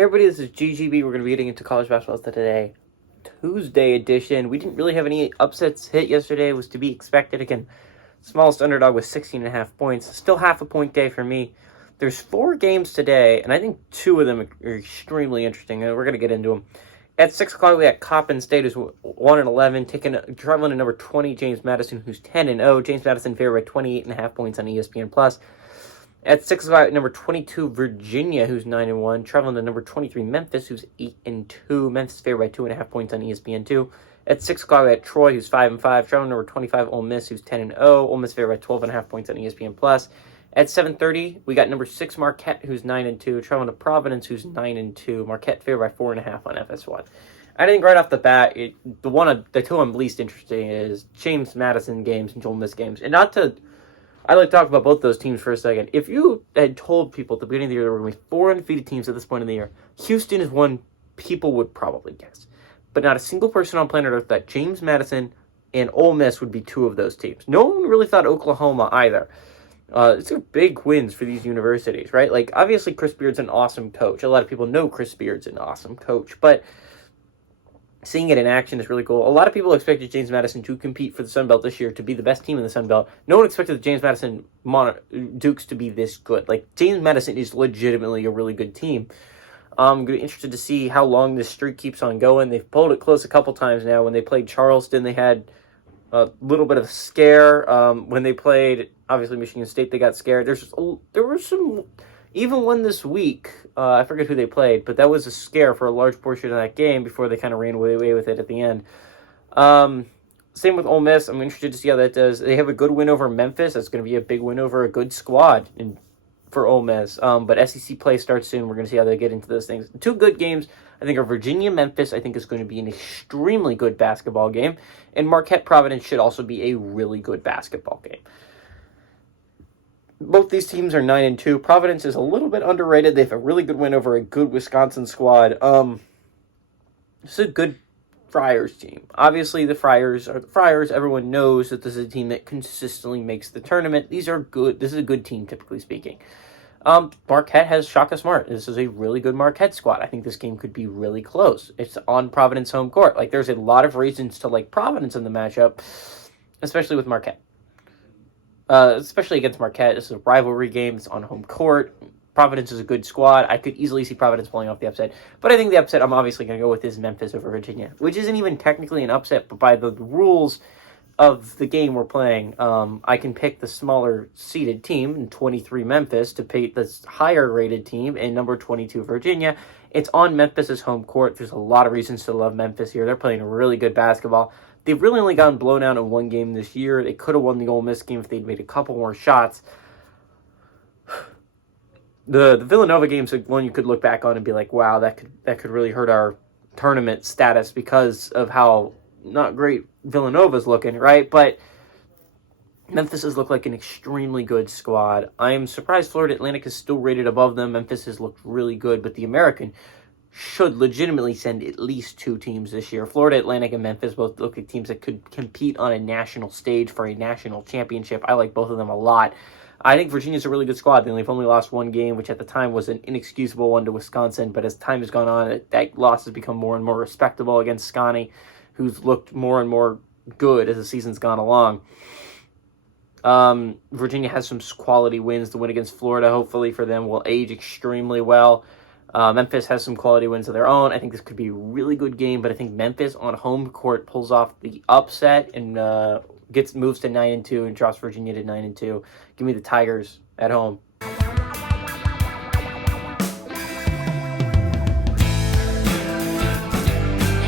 Hey everybody, this is GGB. We're going to be getting into college basketball today, Tuesday edition. We didn't really have any upsets hit yesterday. It was to be expected. Again, smallest underdog was 16.5 points. Still half a point day for me. There's 4 games today, and I think 2 of them are extremely interesting, and we're going to get into them. At 6 o'clock, we got Coppin State, who's 1-11, traveling to number 20, James Madison, who's 10-0. James Madison favored by 28.5 points on ESPN+. At 6 o'clock, number 22, Virginia, who's 9-1, traveling to number 23, Memphis, who's 8-2. Memphis favored by 2.5 points on ESPN2. At 6 o'clock, we got Troy, who's 5-5, traveling to number 25, Ole Miss, who's 10-0. Ole Miss favored by 12.5 points on ESPN+. At 7:30, we got number 6, Marquette, who's 9-2, traveling to Providence, who's 9-2. Marquette favored by 4.5 on FS1. I think right off the bat, the two I'm least interested in is James Madison games and Ole Miss games. And I'd like to talk about both those teams for a second. If you had told people at the beginning of the year there were going to be 4 undefeated teams at this point in the year, Houston is one people would probably guess. But not a single person on planet Earth thought James Madison and Ole Miss would be 2 of those teams. No one really thought Oklahoma either. It's big wins for these universities, right? Like, obviously, Chris Beard's an awesome coach. A lot of people know Chris Beard's an awesome coach, but seeing it in action is really cool. A lot of people expected James Madison to compete for the Sun Belt this year, to be the best team in the Sun Belt. No one expected the James Madison Dukes to be this good. Like, James Madison is legitimately a really good team. I'm going to be interested to see how long this streak keeps on going. They've pulled it close a couple times now. When they played Charleston, they had a little bit of a scare. When they played, obviously, Michigan State, they got scared. There were some, even one this week, I forget who they played, but that was a scare for a large portion of that game before they kind of ran away with it at the end. Same with Ole Miss. I'm interested to see how that does. They have a good win over Memphis. That's going to be a big win over a good squad for Ole Miss. But SEC play starts soon. We're going to see how they get into those things. 2 good games, I think, are Virginia-Memphis. I think is going to be an extremely good basketball game. And Marquette-Providence should also be a really good basketball game. Both these teams are 9-2. Providence is a little bit underrated. They have a really good win over a good Wisconsin squad. This is a good Friars team. Obviously, the Friars are the Friars. Everyone knows that this is a team that consistently makes the tournament. These are good. This is a good team, typically speaking. Marquette has Shaka Smart. This is a really good Marquette squad. I think this game could be really close. It's on Providence home court. Like, there's a lot of reasons to like Providence in the matchup, especially with Marquette. Especially against Marquette. This is a rivalry game. It's on home court. Providence is a good squad. I could easily see Providence pulling off the upset. But I think the upset I'm obviously going to go with is Memphis over Virginia, which isn't even technically an upset, but by the rules of the game we're playing, I can pick the smaller seeded team in 23 Memphis to pick the higher rated team in number 22 Virginia. It's on Memphis's home court. There's a lot of reasons to love Memphis here. They're playing really good basketball. They've really only gotten blown out in one game this year. They could have won the Ole Miss game if they'd made a couple more shots. The Villanova game's one you could look back on and be like, wow, that could really hurt our tournament status because of how not great Villanova's looking, right? But Memphis has looked like an extremely good squad. I am surprised Florida Atlantic is still rated above them. Memphis has looked really good, but the American should legitimately send at least 2 teams this year. Florida Atlantic and Memphis both look like teams that could compete on a national stage for a national championship. I like both of them a lot. I think Virginia's a really good squad. They've only lost 1 game, which at the time was an inexcusable one to Wisconsin, but as time has gone on, that loss has become more and more respectable against Scotty, who's looked more and more good as the season's gone along. Virginia has some quality wins. The win against Florida, hopefully for them, will age extremely well. Memphis has some quality wins of their own. I think this could be a really good game, but I think Memphis on home court pulls off the upset and moves to 9-2 and drops Virginia to 9-2. Give me the Tigers at home.